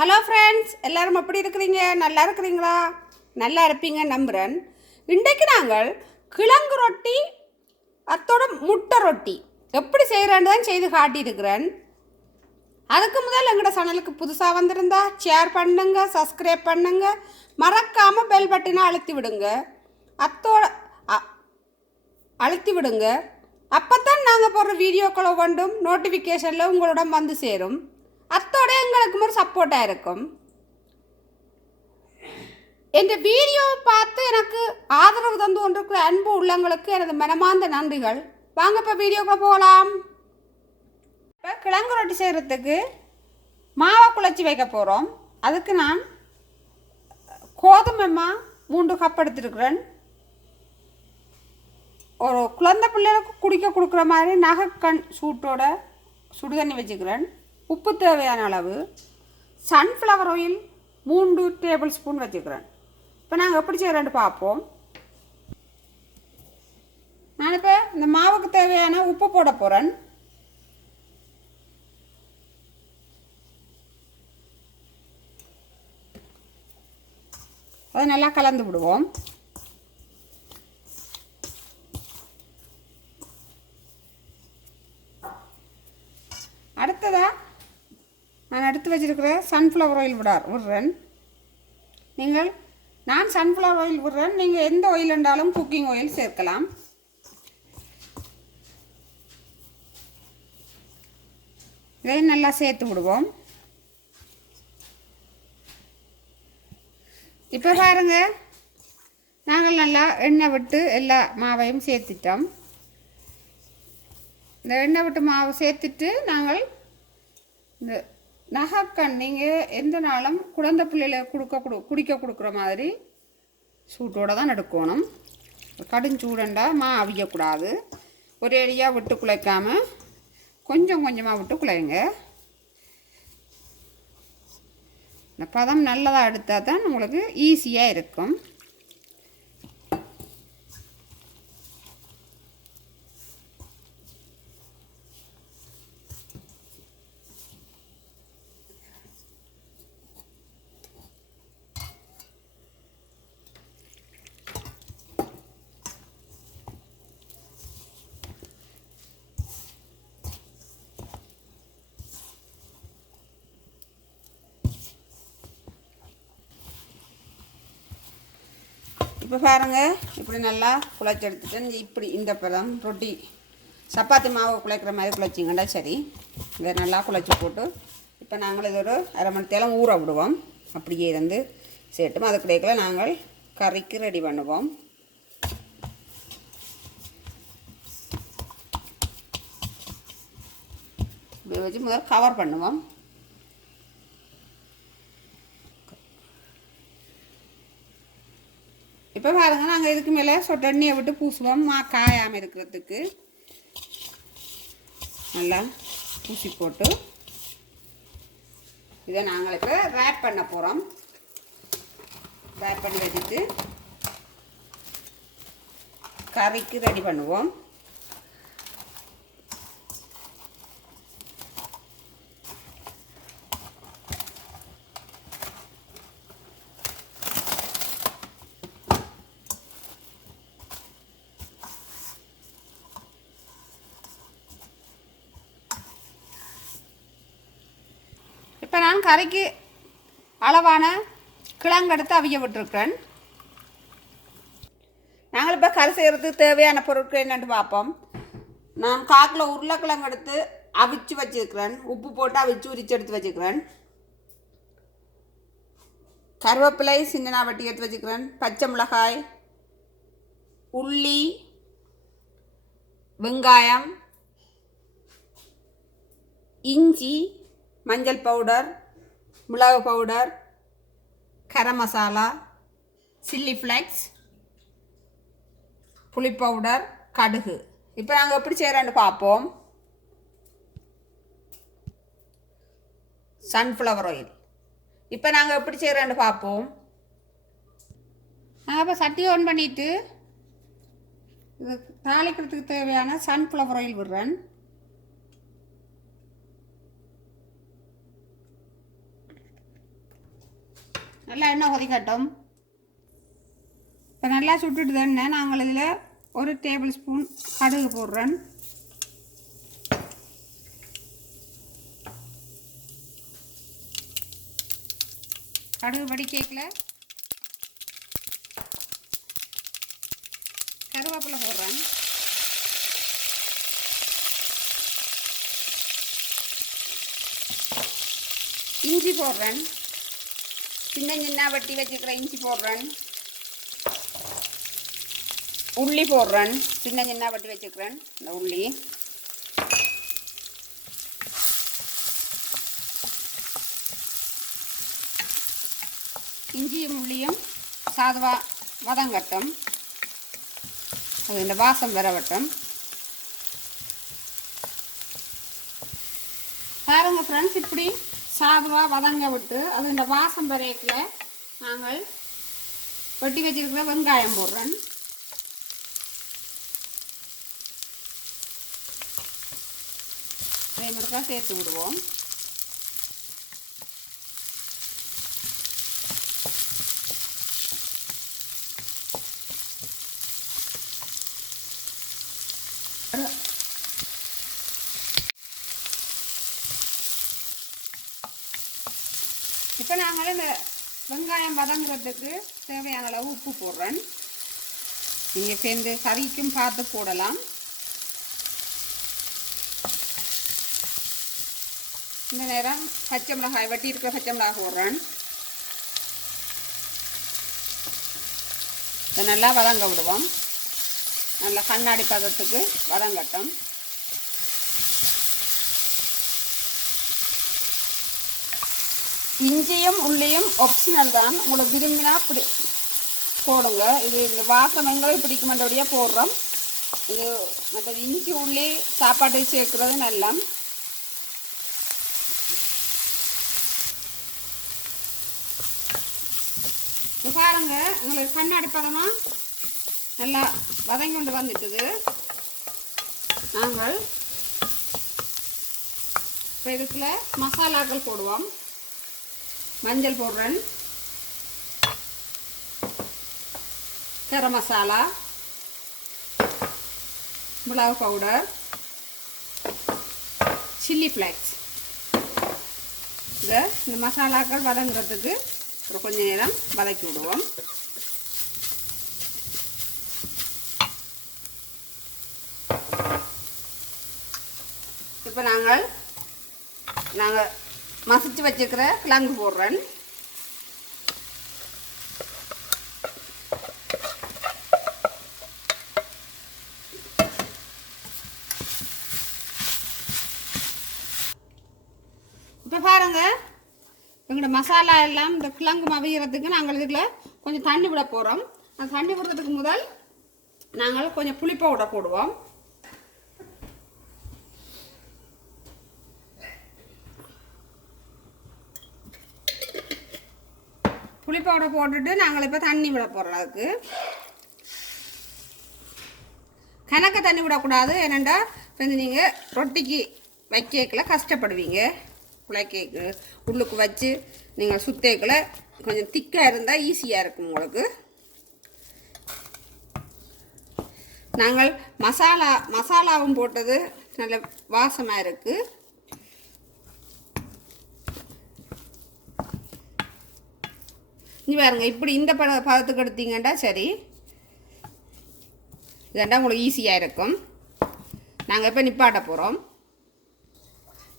Hello friends, எல்லோரும் எப்படி இருக்கிறீங்க? நல்லா இருக்கிறீங்களா? நல்லா இருப்பீங்க நம்புகிறேன். இன்றைக்கு நாங்கள் கிழங்கு ரொட்டி அத்தோட முட்டை ரொட்டி எப்படி செய்கிறேன்னு தான் செய்து காட்டியிருக்கிறேன். அதுக்கு முதல் எங்களோட சேனலுக்கு புதுசாக வந்திருந்தா ஷேர் பண்ணுங்க, சப்ஸ்கிரைப் பண்ணுங்க, மறக்காமல் பெல் பட்டனை அழுத்தி விடுங்க. அழுத்தி விடுங்க. அப்போ தான் நாங்கள் போடுற வீடியோக்களை ஒன்றும் நோட்டிஃபிகேஷனில் உங்களோட வந்து சேரும். அத்தோட எங்களுக்கு ஒரு சப்போர்ட்டாக இருக்கும். இந்த வீடியோவை பார்த்து எனக்கு ஆதரவு தந்து கொண்டிருக்கிற அன்பு உள்ளங்களுக்கு எனது மனமார்ந்த நன்றிகள். வாங்க இப்போ வீடியோக்குள்ள போகலாம். இப்போ கிழங்கு ரொட்டி செய்கிறதுக்கு மாவை குழச்சி வைக்க போகிறோம். அதுக்கு நான் கோதுமை மா 3 கப் எடுத்துருக்குறேன். ஒரு குழந்தை பிள்ளைகளுக்கு குடிக்க கொடுக்குற மாதிரி நகைக்கண் சூட்டோட சுடுதண்ணி வச்சுக்கிறேன். உப்பு தேவையான அளவு, சன்ஃப்ளவர் ஆயில் 3 டேபிள் ஸ்பூன் வச்சுக்கிறேன். இப்போ நாங்கள் எப்படி செய்கிறேன்னு பார்ப்போம். நான் இப்போ இந்த மாவுக்கு தேவையான உப்பு போட போகிறேன். அதை நல்லா கலந்து விடுவோம். அடுத்ததாக நான் எடுத்து வச்சிருக்கிற சன்ஃப்ளவர் ஆயில் விடுறேன். நான் சன்ஃப்ளவர் ஆயில் விடுறேன். நீங்கள் எந்த ஆயில் இருந்தாலும் குக்கிங் ஆயில் சேர்க்கலாம். இதை நல்லா சேர்த்து விடுவோம். இப்போ பாருங்க, நாங்கள் நல்லா எண்ணெய் விட்டு எல்லா மாவையும் சேர்த்துட்டோம். இந்த எண்ணெய் விட்டு மாவு சேர்த்துட்டு நாங்கள் இந்த நகைக்கண் நீங்கள் எந்த நாளும் குழந்தை பிள்ளையில குடிக்க கொடுக்குற மாதிரி சூட்டோடு தான் எடுக்கணும். கடுஞ்சூடண்டா மா அவிக்கக்கூடாது. ஒரே அடியாக விட்டு குழைக்காமல் கொஞ்சம் கொஞ்சமாக விட்டு குழைங்க. இந்த பதம் நல்லதாக எடுத்தால் தான் உங்களுக்கு ஈஸியாக இருக்கும். இப்போ பாருங்கள், இப்படி நல்லா குழைச்சி எடுத்துட்டு இப்படி இந்த பதம் ரொட்டி சப்பாத்தி மாவு குழைக்கிற மாதிரி குழைச்சிங்கண்டா சரி. இதை நல்லா குழைச்சி போட்டு இப்போ நாங்கள் இது ஒரு அரை மணி நேரம் ஊற விடுவோம். அப்படியே இருந்து சேர்ட்டும். அது கிடைக்கல நாங்கள் கறிக்கு ரெடி பண்ணுவோம். இப்படி வச்சு முதல் கவர் பண்ணுவோம். இப்போ பாருங்க, நாங்கள் இதுக்கு மேலே சொட்டெண்ணியை விட்டு பூசுவோம். காயாமல் இருக்கிறதுக்கு நல்லா பூசி போட்டு இதை நாங்கள் இப்போ ரேப் பண்ண போகிறோம். ரேப் பண்ணி வச்சுட்டு கறிக்கு ரெடி பண்ணுவோம். இப்போ நான் கறிக்கு அளவான கிழங்கு எடுத்து அவிய விட்டுருக்கிறேன். நாங்கள் இப்போ கறி செய்கிறதுக்கு தேவையான பொருட்கள் என்னென்னு பார்ப்போம். நான் காக்கில் உருளைக்கிழங்கு எடுத்து அவிச்சு வச்சுருக்கிறேன். உப்பு போட்டு அவிச்சு உரிச்சு எடுத்து வச்சுக்கிறேன். கருவேப்பிலை சின்னனா வெட்டி எடுத்து வச்சுக்கிறேன். பச்சை மிளகாய், உள்ளி, வெங்காயம், இஞ்சி, மஞ்சள் பவுடர், மிளகு powder, garam masala, chilli flakes, புளி பவுடர், கடுகு. இப்போ நாங்கள் எப்படி செய்கிறோன்னு பார்ப்போம். சன்ஃப்ளவர் ஆயில் இப்போ நாங்கள் எப்படி செய்கிறோன்னு பார்ப்போம். நாங்கள் இப்போ சட்டி ஆன் பண்ணிவிட்டு இது தாளிக்கிறதுக்கு தேவையான சன்ஃப்ளவர் ஆயில் விடுறேன். நல்லா எண்ணெய் கொதிக்கட்டும். இப்போ நல்லா சுட்டுட்டு தானே நாங்கள் இதில் 1 டேபிள் ஸ்பூன் கடுகு போடுறேன். கடுகு வடிக்கல கருவேப்பிலை போடுறேன். இஞ்சி போடுறேன். சின்ன சின்ன வெட்டி வச்சுக்கிற இஞ்சி போடுறேன். உள்ளி போடுறேன். சின்ன சின்ன வெட்டி வச்சுக்கிறேன் இந்த உள்ளி. இஞ்சியும் உள்ளியும் சாதுவா வதங்கட்டும். அது இந்த வாசம் வரவட்டும். பாருங்க ஃப்ரெண்ட்ஸ், இப்படி சாதுவாக வதங்க விட்டு அது இந்த வாசம் வரைக்கில் நாங்கள் வெட்டி வச்சிருக்கிற வெங்காயம் போடுறேன். அதே மாதிரி தான் சேர்த்து விடுவோம். இப்போ நாங்கள் இந்த வெங்காயம் வதங்குறதுக்கு தேவையான அளவு உப்பு போடுறேன். நீங்கள் சேர்ந்து கறிக்கும் பார்த்து போடலாம். இந்த நேரம் பச்சை மிளகாய் வெட்டி இருக்கிற பச்சை மிளகாய் போடுறேன். இதை நல்லா வதங்க விடுவோம். நல்லா கண்ணாடி பதத்துக்கு வதங்கட்டும். இஞ்சியும் உள்ளியும் ஆப்ஷனல் தான். உங்களுக்கு விரும்பினா அப்படி போடுங்க. இது இந்த வாசம் எங்களுக்கு பிடிக்குமென்றபடியாக போடுறோம். இது மற்ற இஞ்சி உள்ளி சாப்பாட்டுக்கு சேர்க்குறது நல்லா. இது பாருங்க, உங்களுக்கு கண்ணாடி பதமாக நல்லா வதங்கி கொண்டு வந்துட்டுது. நாங்கள் இப்போ இதுக்குள்ள மசாலாக்கள் போடுவோம். மஞ்சள் போடுறேன். கரம் மசாலா, மிளகு பவுடர், சில்லி ஃப்ளேக்ஸ். இந்த மசாலாக்கள் வதங்குறதுக்கு ஒரு கொஞ்ச நேரம் வதக்கி விடுவோம். இப்போ நாங்கள் மசிச்சு வச்சுக்கிற கிழங்கு போடுறேன். இப்போ பாருங்க, எங்களோட மசாலா எல்லாம் இந்த கிழங்கு மவியறதுக்கு நாங்கள் இதுக்குள்ள கொஞ்சம் தண்ணி விட போகிறோம். அந்த தண்ணி விடுறதுக்கு முதல் நாங்கள் கொஞ்சம் புளி பவுடர் போடுவோம். புளி பவுடர் போட்டுட்டு நாங்கள் இப்போ தண்ணி விட போகிறோம். அதுக்கு கணக்க தண்ணி விடக்கூடாது. ஏனெண்டா இப்போ நீங்கள் ரொட்டிக்கு வைக்கல கஷ்டப்படுவீங்க. குழைக்கேக்கு உள்ளுக்கு வச்சு நீங்கள் சுத்தேக்கில் கொஞ்சம் திக்காக இருந்தால் ஈஸியாக இருக்கும் உங்களுக்கு. நாங்கள் மசாலாவும் போட்டது நல்ல வாசமாக இருக்குது. இங்கே பாருங்க, இப்படி இந்த பதத்துக்கு எடுத்தீங்கன்னா சரி, இதெண்டா உங்களுக்கு ஈஸியாக இருக்கும். நாங்கள் இப்போ நிப்பாட்ட போகிறோம்.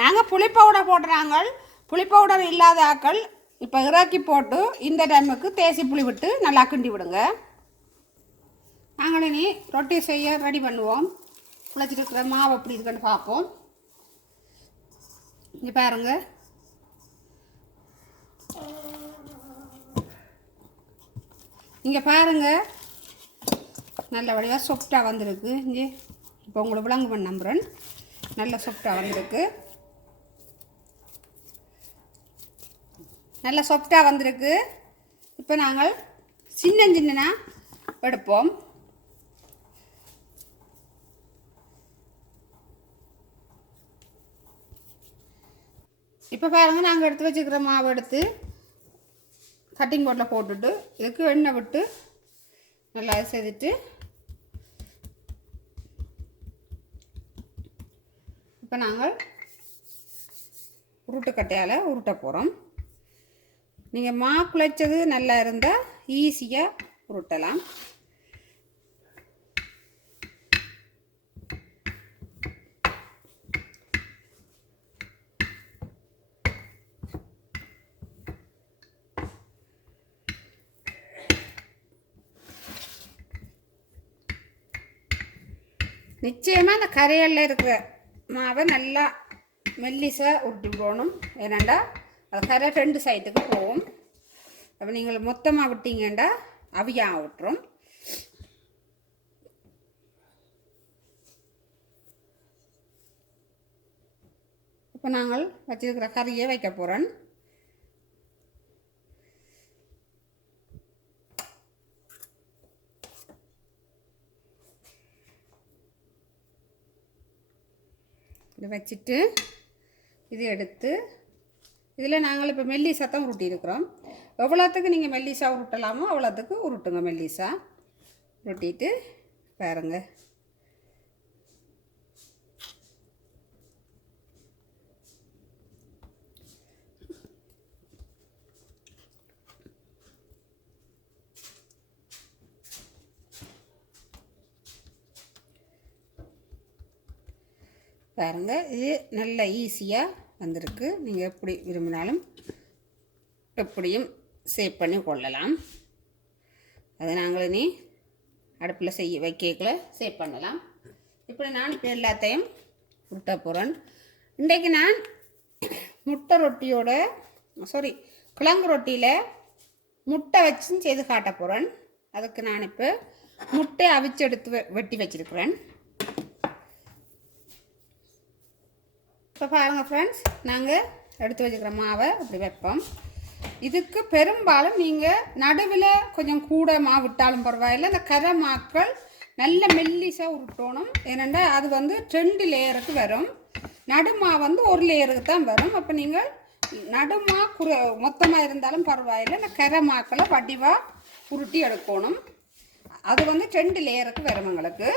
நாங்கள் புளி பவுடர் போடுறாங்க. புளி பவுடர் இல்லாத ஆக்கள் இப்போ இறக்கி போட்டு இந்த டைமுக்கு தேசி புளி விட்டு நல்லா கிண்டி விடுங்க. நாங்கள் இனி ரொட்டி செய்ய ரெடி பண்ணுவோம். குழச்சிட்டு இருக்கிற மாவு எப்படி இருக்குன்னு பார்ப்போம். இங்கே பாருங்க, இங்கே பாருங்கள், நல்ல வடிவாக சொஃப்டாக வந்திருக்கு. இங்கே இப்போ உங்களுக்கு விளங்கு பண்ண நம்புகிறேன். நல்ல சொஃப்டாக வந்திருக்கு. நல்ல சாஃப்டாக வந்திருக்கு. இப்போ நாங்கள் சின்ன எடுப்போம். இப்போ பாருங்கள், நாங்கள் எடுத்து வச்சுக்கிற மாவு எடுத்து கட்டிங் போர்டில் போட்டுட்டு இதுக்கு எண்ணெய் விட்டு நல்லா செய்துட்டு இப்போ நாங்கள் உருட்டுக்கட்டையால் உருட்ட போகிறோம். நீங்கள் மா குழைச்சது நல்லா இருந்தால் ஈஸியாக உருட்டலாம். நிச்சயமாக அந்த கரையல்ல இருக்கிற மாவை நல்லா மெல்லிசாக உருட்டி போகணும். ஏன்னாண்டா அது கரை 2 சைட்டுக்கு போகும். அப்போ நீங்கள் மொத்தமாக விட்டீங்கண்டா அவியாக விட்டுரும். இப்போ நாங்கள் வச்சிருக்கிற கறியை வைக்க போகிறோம். இதை வச்சுட்டு இது எடுத்து இதில் நாங்கள் இப்போ மெல்லிசா தான் உருட்டியிருக்கிறோம். எவ்வளோத்துக்கு நீங்கள் மெல்லிசா உருட்டலாமோ அவ்வளோத்துக்கு உருட்டுங்க. மெல்லிசா உருட்டிட்டு பாருங்க. பாருங்கள், இது நல்ல ஈஸியாக வந்திருக்கு. நீங்கள் எப்படி விரும்பினாலும் எப்படியும் சேவ் பண்ணி கொள்ளலாம். அதை நாங்கள் இனி அடுப்பில் வைக்கல சேவ் பண்ணலாம். இப்படி நான் இப்போ எல்லாத்தையும் உருட்ட போகிறேன். இன்றைக்கு நான் முட்டை ரொட்டியோட கிழங்கு ரொட்டியில் முட்டை வச்சும் செய்து காட்ட போகிறேன். அதுக்கு நான் இப்போ முட்டையை அவிச்சு எடுத்து வெட்டி வச்சுருக்கிறேன். இப்போ பாருங்கள் ஃப்ரெண்ட்ஸ், நாங்கள் எடுத்து வச்சுக்கிற மாவை அப்படி வைப்போம். இதுக்கு பெரும்பாலும் நீங்கள் நடுவில் கொஞ்சம் கூட மாவு விட்டாலும் பரவாயில்லை. இந்த கரை மாக்கள் நல்ல மெல்லிசாக உருட்டணும். ஏனெண்டா அது 2 லேயருக்கு வரும். நடுமா 1 லேயருக்கு தான் வரும். அப்போ நீங்கள் நடுமா மொத்தமாக இருந்தாலும் பரவாயில்லை. இந்த கரை மாக்களை வடிவாக உருட்டி எடுக்கணும். அது 2 லேயருக்கு வரும் எங்களுக்கு.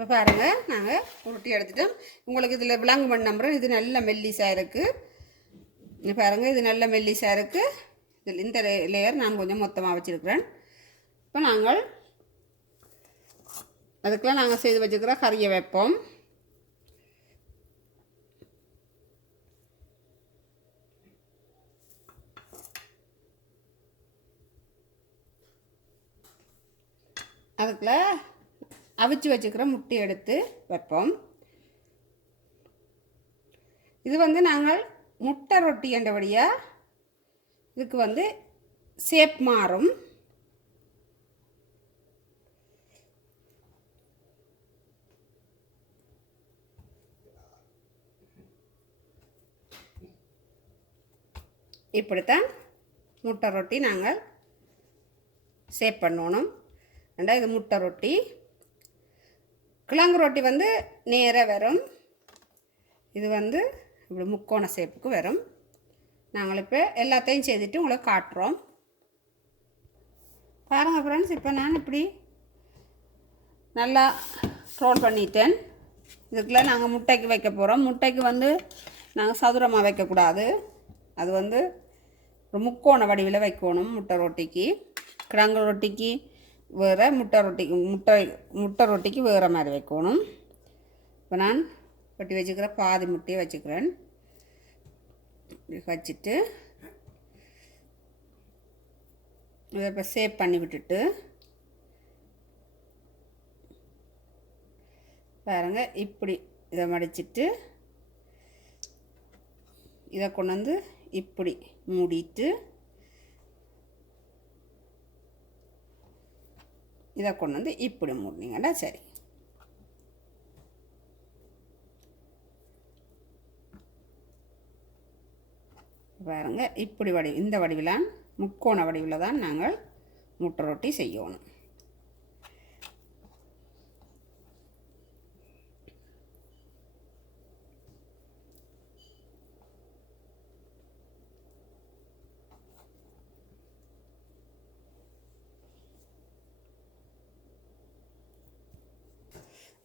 இப்போ பாருங்கள், நாங்கள் உருட்டி எடுத்துட்டோம். உங்களுக்கு இதில் விலங்கு பண்ண நம்புறேன். இது நல்ல மெல்லிசாக இருக்குது. பாருங்கள், இது நல்ல மெல்லிசாக இருக்குது. இதில் இந்த லேயர் நான் கொஞ்சம் மொத்தமாக வச்சுருக்கிறேன். இப்போ நாங்கள் அதுக்கெலாம் நாங்கள் செய்து வச்சுக்கிற கறியை வைப்போம். அதுக்குள்ள அவிச்சு வச்சுக்கிற முட்டை எடுத்து வைப்போம். இது நாங்கள் முட்டை ரொட்டி என்றபடியாக இதுக்கு சேப் மாறும். இப்படித்தான் முட்டை ரொட்டி நாங்கள் சேப் பண்ணணும். ரெண்டா இது முட்டை ரொட்டி. கிழங்கு ரொட்டி நேராக வரும். இது இப்படி முக்கோண சேப்புக்கு வரும். நாங்கள் இப்போ எல்லாத்தையும் செய்துட்டு உங்களுக்கு காட்டுறோம். பாருங்கள் ஃப்ரெண்ட்ஸ், இப்போ நான் இப்படி நல்லா ரோல் பண்ணிட்டேன். இதுக்குள்ளே நாங்கள் முட்டைக்கு வைக்க போகிறோம். முட்டைக்கு நாங்கள் சதுரமாக வைக்கக்கூடாது. அது ஒரு முக்கோண வடிவில் வைக்கணும். முட்டை ரொட்டிக்கு, கிழங்கு ரொட்டிக்கு வேறு, முட்டை ரொட்டிக்கு வேறு மாதிரி வைக்கணும். இப்போ நான் வெட்டி வச்சுக்கிறேன். பாதி முட்டையை வச்சுக்கிறேன். வச்சுட்டு இதை இப்போ சேவ் பண்ணி விட்டுட்டு பாருங்கள், இப்படி இதை மடிச்சிட்டு இதை கொண்டு இப்படி மூடிட்டு இதை கொண்டு இப்படி மூடினீங்கன்னா சரி. பாருங்க, இப்படி இந்த வடிவில் முக்கோண வடிவில் தான் நாங்கள் முட்டை ரொட்டி செய்யணும்.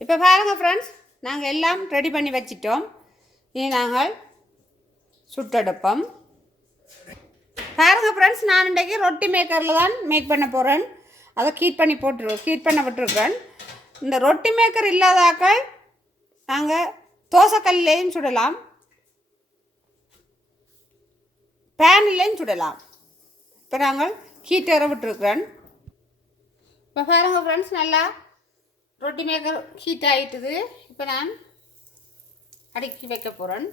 இப்போ பாருங்கள் ஃப்ரெண்ட்ஸ், நாங்கள் எல்லாம் ரெடி பண்ணி வச்சிட்டோம். இனி நாங்கள் சுட்டெடுப்போம். பாருங்கள் ஃப்ரெண்ட்ஸ், நான் இன்றைக்கி ரொட்டி மேக்கரில் தான் மேக் பண்ண போகிறேன். அதை ஹீட் பண்ண விட்டுருக்கேன். இந்த ரொட்டி மேக்கர் இல்லாதாக்கள் நாங்கள் தோசைக்கல்லையும் சுடலாம், பேன்லேயும் சுடலாம். இப்போ நாங்கள் ஹீட் ஏற விட்டுருக்குறேன். இப்போ பாருங்கள் ஃப்ரெண்ட்ஸ், நல்லா ரொட்டி மேக்கர் ஹீட் ஆகிட்டுது. இப்போ நான் அடுக்கி வைக்க போகிறேன்.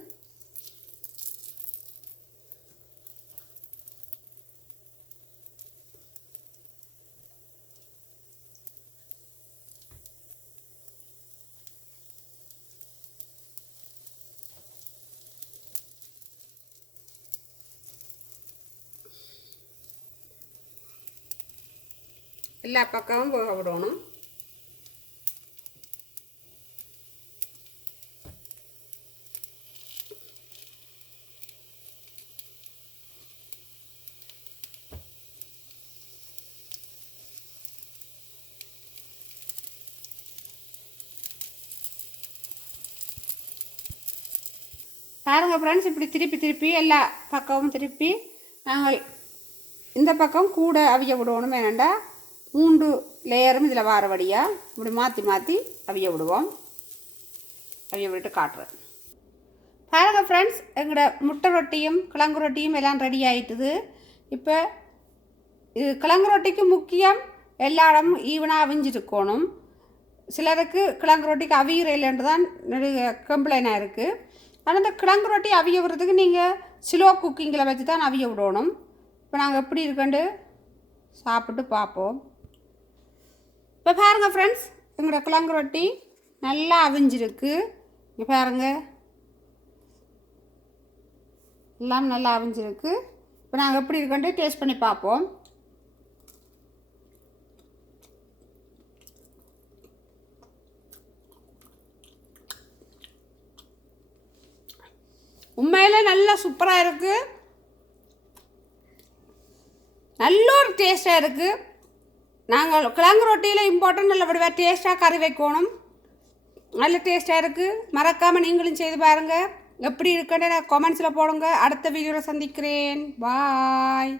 எல்லா பக்கமும் போக விடணும். பாருங்கள் ஃப்ரெண்ட்ஸ், இப்படி திருப்பி எல்லா பக்கமும் திருப்பி நாங்கள் இந்த பக்கம் கூட அவிய விடுவோம். ஏனண்டா 3 லேயரும் இதில் வாரபடியாக இப்படி மாற்றி அவிய விடுவோம். அவிய விட்டு காட்டுறேன். பாருங்கள் ஃப்ரெண்ட்ஸ், எங்களோட முட்டை ரொட்டியும் கிழங்கு ரொட்டியும் எல்லாம் ரெடி ஆகிட்டுது. இப்போ இது கிழங்கு ரொட்டிக்கு முக்கியம் எல்லா இடமும் ஈவனாக அவிஞ்சிருக்கணும். சிலருக்கு கிழங்கு ரொட்டிக்கு அவியிறையிலேருந்து தான் கம்ப்ளைண்டாக இருக்குது. ஆனால் இந்த கிழங்கு ரொட்டி அவிய விடுறதுக்கு நீங்கள் ஸ்லோ குக்கிங்கில் வச்சு தான் அவிய விடணும். இப்போ நாங்கள் எப்படி இருக்கண்டு சாப்பிட்டு பார்ப்போம். இப்போ பாருங்கள் ஃப்ரெண்ட்ஸ், எங்களோட கிழங்கு ரொட்டி நல்லா அவிஞ்சிருக்கு. இங்கே பாருங்கள், எல்லாம் நல்லா அவிஞ்சிருக்கு. இப்போ நாங்கள் எப்படி இருக்கண்டு டேஸ்ட் பண்ணி பார்ப்போம். உண்மையில் நல்லா சூப்பராக இருக்குது. நல்ல ஒரு டேஸ்ட்டாக இருக்குது. நாங்கள் கிழங்கு ரொட்டியில் இம்பார்ட்டன்ட் நல்ல வடிவாக டேஸ்ட்டாக கறி வைக்கணும். நல்ல டேஸ்ட்டாக இருக்குது. மறக்காமல் நீங்களும் செய்து பாருங்கள். எப்படி இருக்குன்னு நான் கமெண்ட்ஸில் போடுங்க. அடுத்த வீடியோவில் சந்திக்கிறேன். பாய்.